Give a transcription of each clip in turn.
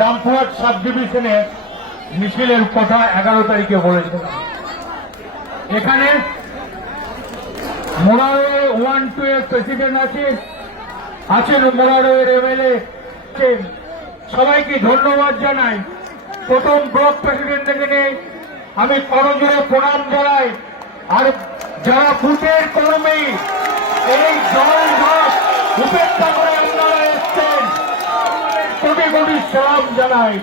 Rampurhat sub ডিভিশনে মিছিলের কথা এগারো তারিখে বলেছিলাম। এখানে মোরারো ওয়ান টু এর প্রেসিডেন্ট আছে, আছেন মোরারো এর এমএলএ সবাইকে ধন্যবাদ জানাই। প্রথম ব্লক প্রেসিডেন্ট থেকে নিয়ে আমি করজোরে প্রণাম জানাই। আর যারা বুথের কর্মী এই জল উপেক্ষা কোটি কোটি সালাম জানাই।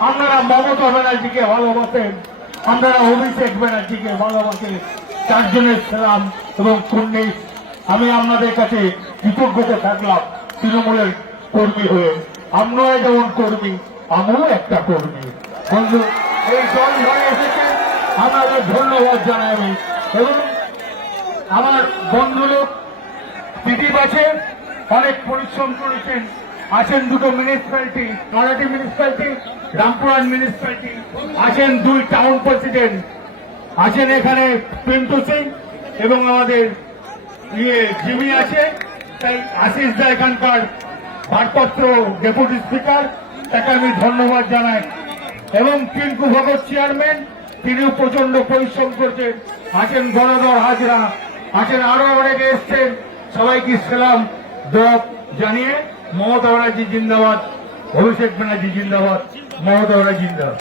আপনারা মমতা ব্যানার্জিকে ভালোবাসেন। আপনারা অভিষেক ব্যানার্জিকে ভালোবাসেন চারজনের সালাম এবং কুন্নিস আমি আপনাদের কাছে কৃতজ্ঞতা থাকলাম তৃণমূলের কর্মী হয়ে। আপনারা যেমন কর্মী আমিও একটা কর্মী। বন্ধু, এই দল ধরে এসেছে। আপনাদের ধন্যবাদ জানাই আমি। এবং আমার বন্ধুলোক দিদীপ আছে অনেক পরিশ্রম করেছেন। আছেন দুটো মিউনিসিপ্যালিটি নয়াটি মিউনিসিপ্যালিটি রামপুরহাট মিউনিসিপ্যালিটি আছেন দুই টাউন প্রেসিডেন্ট আছেন এখানে পিন্টু সিং এবং আমাদের ইয়ে জিমি আছে। তাই আশিস দা এখানকার ভারপত্র ডেপুটি স্পিকার তাকে আমি ধন্যবাদ জানাই। এবং টিঙ্কু ভগত চেয়ারম্যান তিনিও প্রচণ্ড পরিশ্রম করছেন। আছেন গণদর হাজরা, আছেন আরও অনেকে এসছেন। সবাইকে সালাম, দোয়া জানিয়ে মমতা ব্যানার্জি জিন্দাবাদ অভিষেক ব্যানার্জি জিন্দাবাদ মমতা ব্যানার্জি জিন্দাবাদ।